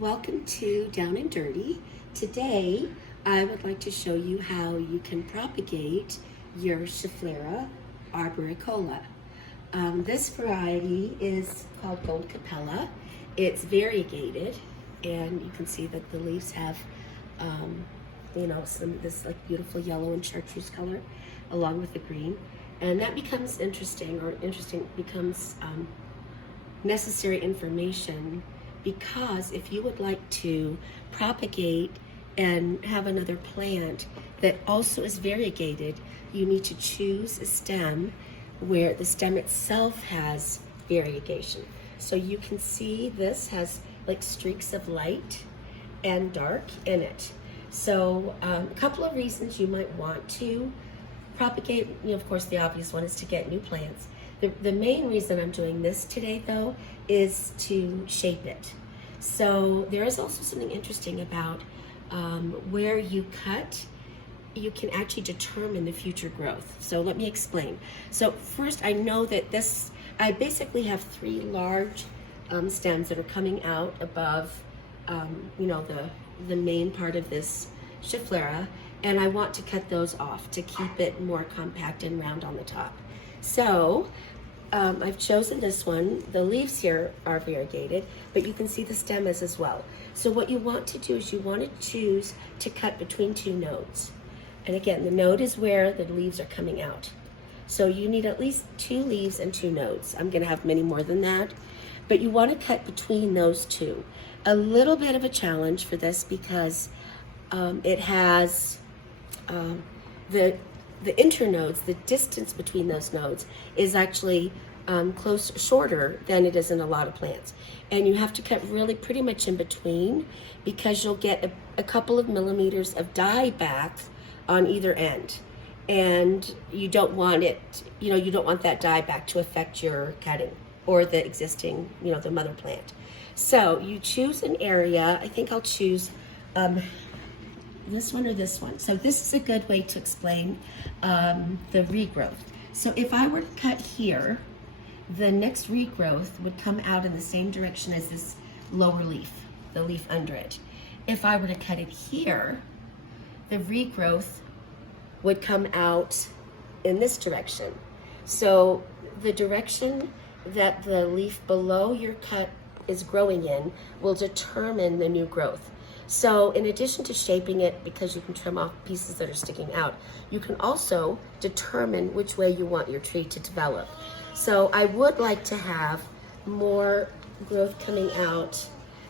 Welcome to Down and Dirty. Today, I would like to show you how you can propagate your Schefflera arboricola. This variety is called Gold Capella. It's variegated, and you can see that the leaves have, this like beautiful yellow and chartreuse color, along with the green, and that becomes interesting becomes necessary information. Because if you would like to propagate and have another plant that also is variegated, you need to choose a stem where the stem itself has variegation. So you can see this has like streaks of light and dark in it. So a couple of reasons you might want to propagate, of course the obvious one is to get new plants. The main reason I'm doing this today though is to shape it. So there is also something interesting about where you cut, you can actually determine the future growth. So let me explain. So first, I know that I basically have three large stems that are coming out above the main part of this Schefflera, and I want to cut those off to keep it more compact and round on the top. So I've chosen this one. The leaves here are variegated, but you can see the stem is as well. So what you want to do is you want to choose to cut between two nodes. And again, the node is where the leaves are coming out. So you need at least 2 leaves and 2 nodes. I'm going to have many more than that, but you want to cut between those two. A little bit of a challenge for this because it has the internodes, the distance between those nodes is actually shorter than it is in a lot of plants. And you have to cut really pretty much in between because you'll get a couple of millimeters of dye back on either end. And you don't want it, you don't want that dye back to affect your cutting or the existing, the mother plant. So you choose an area. I think I'll choose this one or this one. So this is a good way to explain the regrowth. So if I were to cut here, the next regrowth would come out in the same direction as this lower leaf, the leaf under it. If I were to cut it here, the regrowth would come out in this direction. So the direction that the leaf below your cut is growing in will determine the new growth. So in addition to shaping it, because you can trim off pieces that are sticking out, you can also determine which way you want your tree to develop. So I would like to have more growth coming out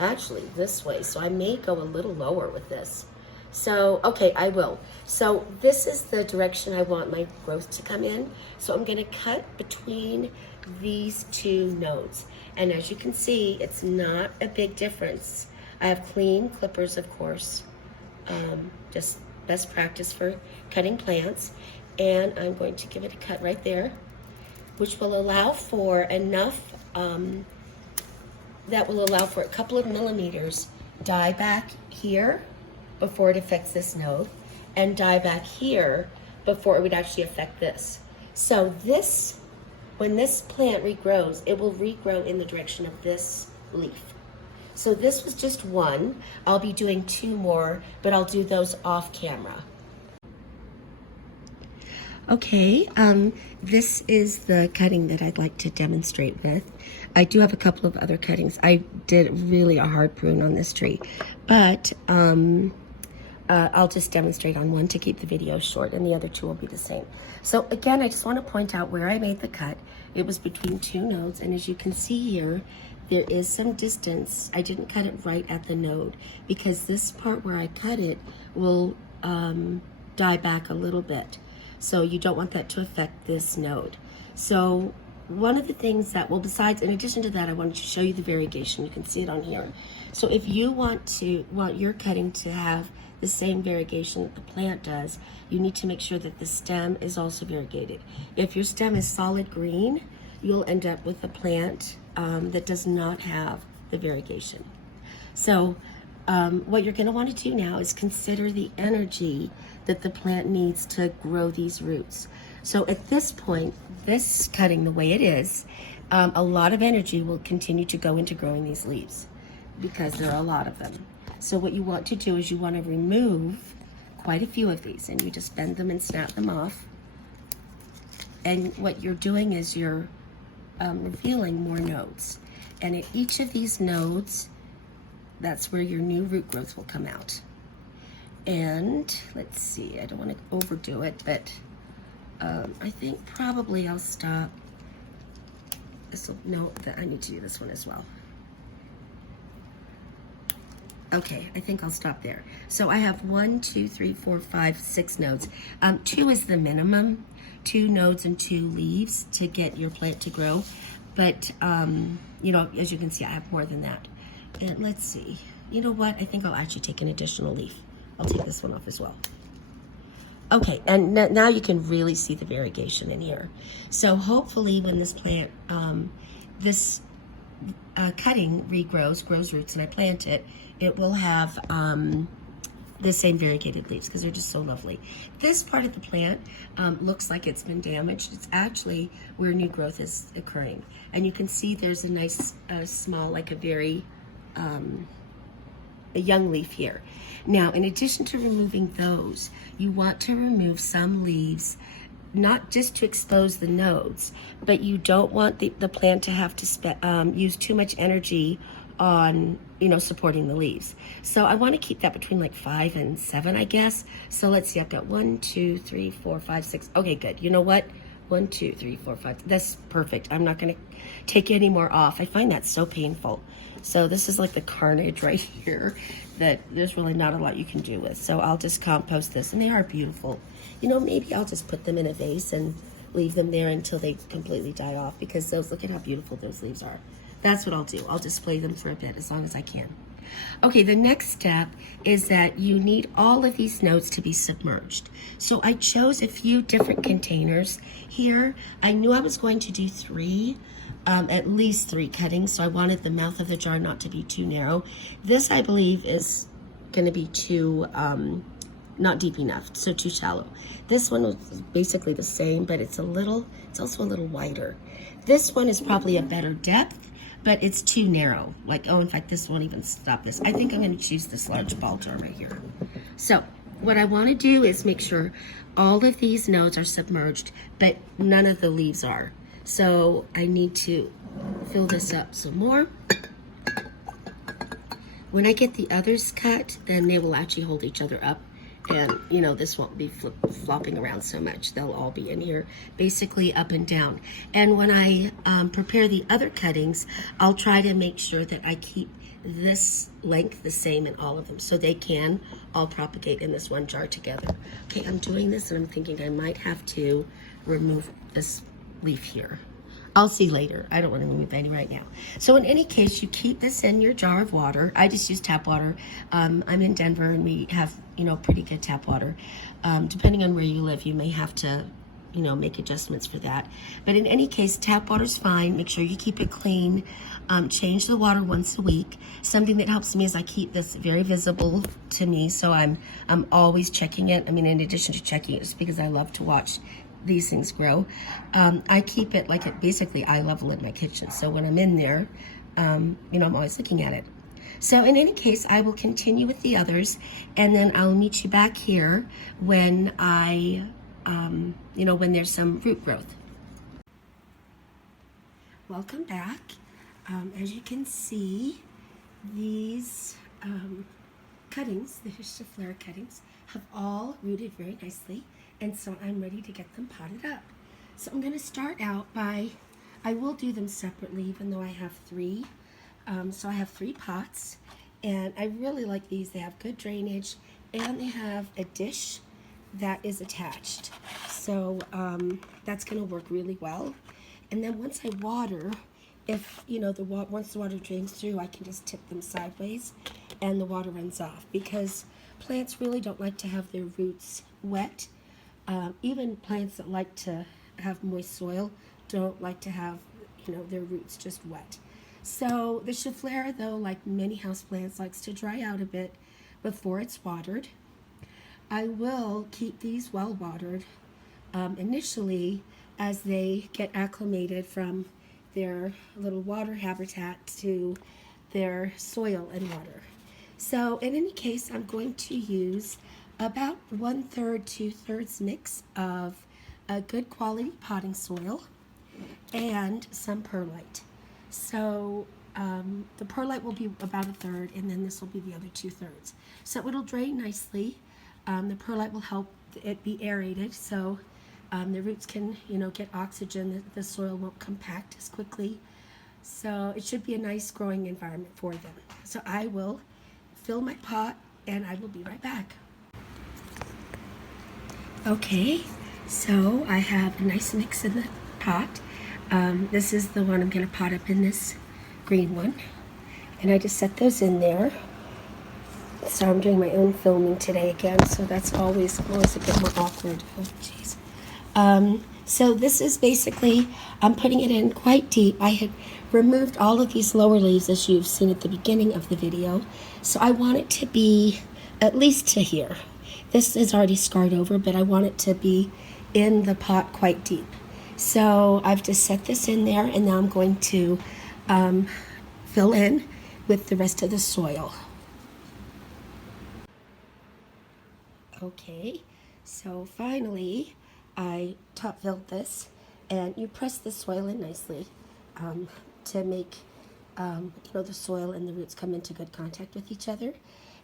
actually this way. So I may go a little lower with this. So, okay, I will. So this is the direction I want my growth to come in. So I'm gonna cut between these 2 nodes. And as you can see, it's not a big difference. I have clean clippers, of course, just best practice for cutting plants. And I'm going to give it a cut right there, which will allow for enough, that will allow for a couple of millimeters dye back here before it affects this node, and dye back here before it would actually affect this. So when this plant regrows, it will regrow in the direction of this leaf. So this was just one. I'll be doing 2 more, but I'll do those off camera. Okay, this is the cutting that I'd like to demonstrate with. I do have a couple of other cuttings. I did really a hard prune on this tree, but I'll just demonstrate on one to keep the video short, and the other 2 will be the same. So again, I just want to point out where I made the cut. It was between 2 nodes, and as you can see here, there is some distance. I didn't cut it right at the node because this part where I cut it will dye back a little bit. So you don't want that to affect this node. So one of the things that, besides, in addition to that, I wanted to show you the variegation. You can see it on here. So if you want your cutting to have the same variegation that the plant does, you need to make sure that the stem is also variegated. If your stem is solid green, you'll end up with a plant that does not have the variegation. So what you're going to want to do now is consider the energy that the plant needs to grow these roots. So at this point, this cutting the way it is, a lot of energy will continue to go into growing these leaves. because there are a lot of them. So what you want to do is you want to remove quite a few of these, and you just bend them and snap them off. And what you're doing is you're revealing more nodes. And at each of these nodes, that's where your new root growth will come out. And let's see, I don't want to overdo it, but I think probably I'll stop. No, I need to do this one as well. Okay, I think I'll stop there. So I have 1, 2, 3, 4, 5, 6 nodes. 2 is the minimum, 2 nodes and 2 leaves to get your plant to grow. But, you know, as you can see, I have more than that. And let's see, you know what? I think I'll actually take an additional leaf. I'll take this one off as well. Okay, and now you can really see the variegation in here. So hopefully when this plant, this cutting regrows, grows roots, and I plant it, it will have the same variegated leaves because they're just so lovely. This part of the plant looks like it's been damaged. It's actually where new growth is occurring. And you can see there's a nice small, like a very a young leaf here. Now, in addition to removing those, you want to remove some leaves, not just to expose the nodes, but you don't want the plant to have to use too much energy on, you know, supporting the leaves. So I want to keep that between like 5 and 7, I guess. So let's see, I've got 1, 2, 3, 4, 5, 6. Okay, good. You know what? 1, 2, 3, 4, 5. That's perfect. I'm not going to take any more off. I find that so painful. So this is like the carnage right here that there's really not a lot you can do with. So I'll just compost this, and they are beautiful. You know, maybe I'll just put them in a vase and leave them there until they completely die off, because those, look at how beautiful those leaves are. That's what I'll do. I'll display them for a bit as long as I can. Okay, the next step is that you need all of these nodes to be submerged. So I chose a few different containers here. I knew I was going to do 3, at least 3 cuttings, so I wanted the mouth of the jar not to be too narrow. This, I believe, is going to be too, not deep enough, so too shallow. This one was basically the same, but it's also a little wider. This one is probably a better depth, but it's too narrow. Like, oh, in fact, this won't even stop this. I think I'm going to choose this large ball jar right here. So what I want to do is make sure all of these nodes are submerged, but none of the leaves are. So I need to fill this up some more. When I get the others cut, then they will actually hold each other up. And, you know, this won't be flopping around so much. They'll all be in here, basically up and down. And when I prepare the other cuttings, I'll try to make sure that I keep this length the same in all of them, so they can all propagate in this one jar together. Okay, I'm doing this, and I'm thinking I might have to remove this leaf here. I'll see later. I don't want to remove any right now. So in any case, you keep this in your jar of water. I just use tap water. I'm in Denver, and we have, you know, pretty good tap water. Depending on where you live, you may have to, you know, make adjustments for that. But in any case, tap water's fine. Make sure you keep it clean. Change the water once a week. Something that helps me is I keep this very visible to me, so I'm always checking it. I mean, in addition to checking it, just because I love to watch these things grow. I keep it like at basically eye level in my kitchen. So when I'm in there, you know, I'm always looking at it. So in any case, I will continue with the others, and then I'll meet you back here when I, you know, when there's some root growth. Welcome back. As you can see, these cuttings, the Schefflera cuttings, have all rooted very nicely. And so I'm ready to get them potted up. So I'm going to start out by, I will do them separately even though I have 3. So I have 3 pots, and I really like these. They have good drainage, and they have a dish that is attached. So that's going to work really well. And then once I water, if, you know, once the water drains through, I can just tip them sideways and the water runs off, because plants really don't like to have their roots wet. Even plants that like to have moist soil don't like to have, you know, their roots just wet. So the Schefflera, though, like many houseplants, likes to dry out a bit before it's watered. I will keep these well watered initially as they get acclimated from their little water habitat to their soil and water. So in any case, I'm going to use about 1/3, 2/3 mix of a good quality potting soil and some perlite. So the perlite will be about 1/3, and then this will be the other 2/3. So it'll drain nicely. The perlite will help it be aerated, so the roots can, get oxygen. The soil won't compact as quickly. So it should be a nice growing environment for them. So I will fill my pot, and I will be right back. Okay, so I have a nice mix in the pot. This is the one I'm going to pot up in this green one. And I just set those in there. So I'm doing my own filming today again, so that's always a bit more awkward. Oh, jeez. So this is basically, I'm putting it in quite deep. I had removed all of these lower leaves, as you've seen at the beginning of the video. So I want it to be at least to here. This is already scarred over, but I want it to be in the pot quite deep. So I've just set this in there, and now I'm going to fill in with the rest of the soil. Okay, so finally I top filled this, and you press the soil in nicely to make the soil and the roots come into good contact with each other.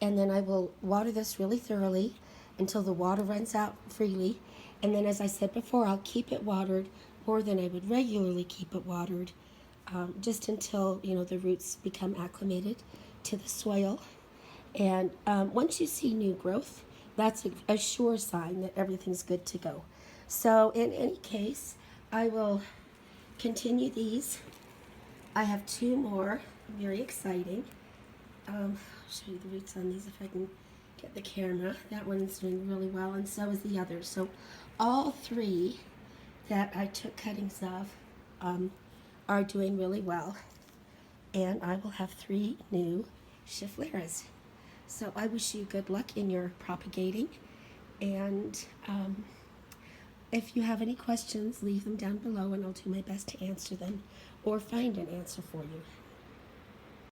And then I will water this really thoroughly until the water runs out freely. And then, as I said before, I'll keep it watered more than I would regularly keep it watered, just until the roots become acclimated to the soil. And once you see new growth, that's a sure sign that everything's good to go. So in any case, I will continue these. I have 2 more, very exciting. I'll show you the roots on these if I can get the camera. That one's doing really well, and so is the other. So all 3 that I took cuttings of are doing really well. And I will have 3 new Scheffleras. So I wish you good luck in your propagating, and if you have any questions, leave them down below and I'll do my best to answer them or find an answer for you.